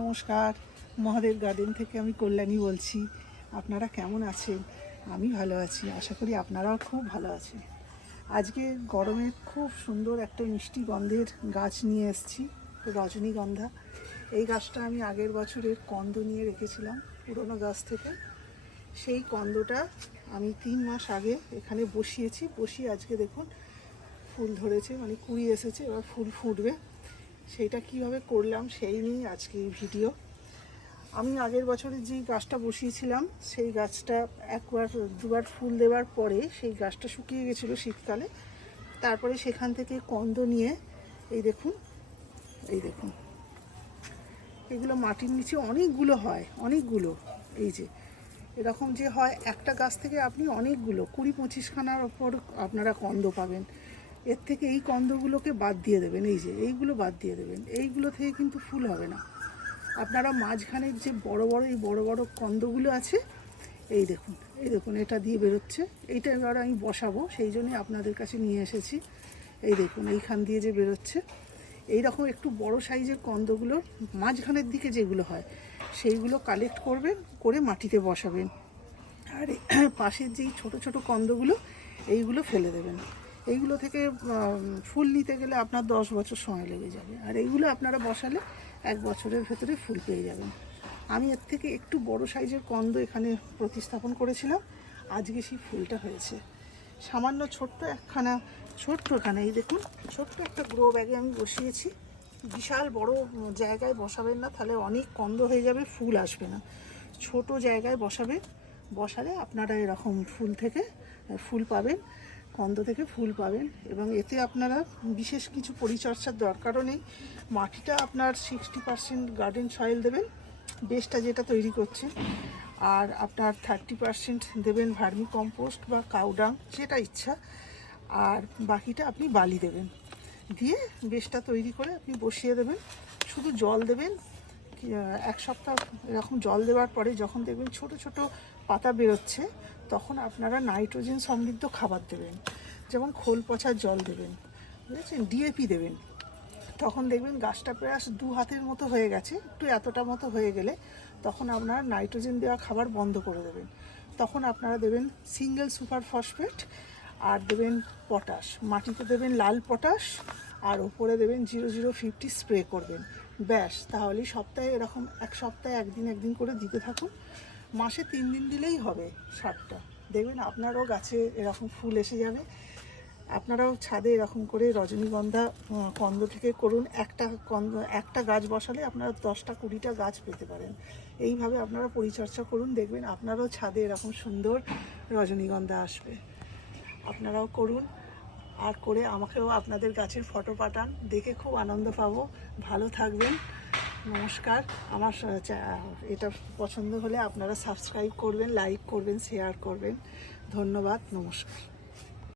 নমস্কার, মহাদেব গার্ডেন থেকে আমি কল্যাণী বলছি। আপনারা কেমন আছেন? আমি ভালো আছি, আশা করি আপনারাও খুব ভালো আছেন। আজকে গরমের খুব সুন্দর একটা মিষ্টি গন্ধের গাছ নিয়ে এসেছি, রজনীগন্ধা। এই গাছটা আমি আগের বছরের কন্দ নিয়ে রেখেছিলাম পুরনো গাছ থেকে। সেই কন্দটা আমি 3 মাস আগে এখানে বসিয়ে আজকে দেখুন ফুল ধরেছে, মানে কুড়ি এসেছে, এবার ফুল ফুটবে। সেইটা কিভাবে করলাম সেই নিয়ে আজকে এই ভিডিও। আমি আগের বছরে যেই গাছটা বসিয়েছিলাম সেই গাছটা একবার দুবার ফুল দেওয়ার পরে সেই গাছটা শুকিয়ে গেছিলো শীতকালে। তারপরে সেখান থেকে কন্দ নিয়ে এই দেখুন এগুলো মাটির নিচে অনেকগুলো হয়, এই যে এরকম যে হয়, একটা গাছ থেকে আপনি অনেকগুলো 20-25 খানার ওপর আপনারা কন্দ পাবেন। এর থেকে এই কন্দগুলোকে বাদ দিয়ে দেবেন, এই যে এইগুলো বাদ দিয়ে দেবেন, এইগুলো থেকে কিন্তু ফুল হবে না। আপনারা মাঝখানের যে বড় বড় কন্দগুলো আছে, এই দেখুন এটা দিয়ে বেরোচ্ছে। এইটা এবার আমি বসাবো, সেই জন্যই আপনাদের কাছে নিয়ে এসেছি। এই দেখুন এইখান দিয়ে যে বেরোচ্ছে, এইরকম একটু বড় সাইজের কন্দগুলো মাঝখানের দিকে যেগুলো হয় সেইগুলো কালেক্ট করবেন, করে মাটিতে বসাবেন। আর পাশের যেই ছোট কন্দগুলো এইগুলো ফেলে দেবেন। এইগুলো থেকে ফুল নিতে গেলে আপনার 10 বছর সময় লেগে যাবে, আর এইগুলো আপনারা বসালে 1 বছরের ভেতরে ফুল পেয়ে যাবেন। আমি এর থেকে একটু বড় সাইজের কন্দ এখানে প্রতিস্থাপন করেছিলাম, আজকে সেই ফুলটা হয়েছে। সামান্য ছোট্ট এখানে এই দেখুন ছোট্ট একটা গ্রো ব্যাগে আমি বসিয়েছি। বিশাল বড় জায়গায় বসাবেন না, তাহলে অনেক কন্দ হয়ে যাবে, ফুল আসবে না। ছোট জায়গায় বসালে আপনারা এরকম ফুল পাবেন, কন্দ থেকে ফুল পাবেন। এবং এতে আপনারা বিশেষ কিছু পরিচর্যার দরকারও নেই। মাটিটা আপনার 60% গার্ডেন সয়েল দেবেন, বেসটা যেটা তৈরি করছেন, আর আপনার 30% দেবেন ভার্মি কম্পোস্ট বা কাউডাং, যেটা ইচ্ছা, আর বাকিটা আপনি বালি দেবেন। দিয়ে বেসটা তৈরি করে আপনি বসিয়ে দেবেন। শুধু জল দেবেন, 1 সপ্তাহ এরকম জল দেওয়ার পরে যখন দেখবেন ছোট পাতা বেরোচ্ছে, তখন আপনারা নাইট্রোজেন সমৃদ্ধ খাবার দেবেন, যেমন খোল পচার জল দেবেন, বুঝেছেন, ডিএপি দেবেন। তখন দেখবেন গাছটা প্রায় 2 হাতের মতো হয়ে গেছে, একটু এতটা মতো হয়ে গেলে তখন আপনারা নাইট্রোজেন দেওয়া খাবার বন্ধ করে দেবেন। তখন আপনারা দেবেন সিঙ্গেল সুপার ফসফেট, আর দেবেন পটাশ, মাটিতে দেবেন লাল পটাশ, আর ওপরে দেবেন 0050 স্প্রে করবেন। ব্যাস, তাহলেই সপ্তাহে এরকম 1 সপ্তাহে একদিন করে দিতে থাকুন। মাসে 3 দিন দিলেই হবে সারটা। দেখবেন আপনারও গাছে এরকম ফুল এসে যাবে। আপনারাও ছাদে এরকম করে রজনীগন্ধা কন্দ থেকে করুন। একটা গাছ বসালে আপনারা 10-20টা গাছ পেতে পারেন। এইভাবে আপনারা পরিচর্যা করুন, দেখবেন আপনারাও ছাদে এরকম সুন্দর রজনীগন্ধা আসবে। আপনারাও করুন, আর করে আমাকেও আপনাদের গাছের ফটো পাঠান, দেখে খুব আনন্দ পাবো। ভালো থাকবেন, নমস্কার। আমার এটা পছন্দ হলে আপনারা সাবস্ক্রাইব করবেন, লাইক করবেন, শেয়ার করবেন। ধন্যবাদ, নমস্কার।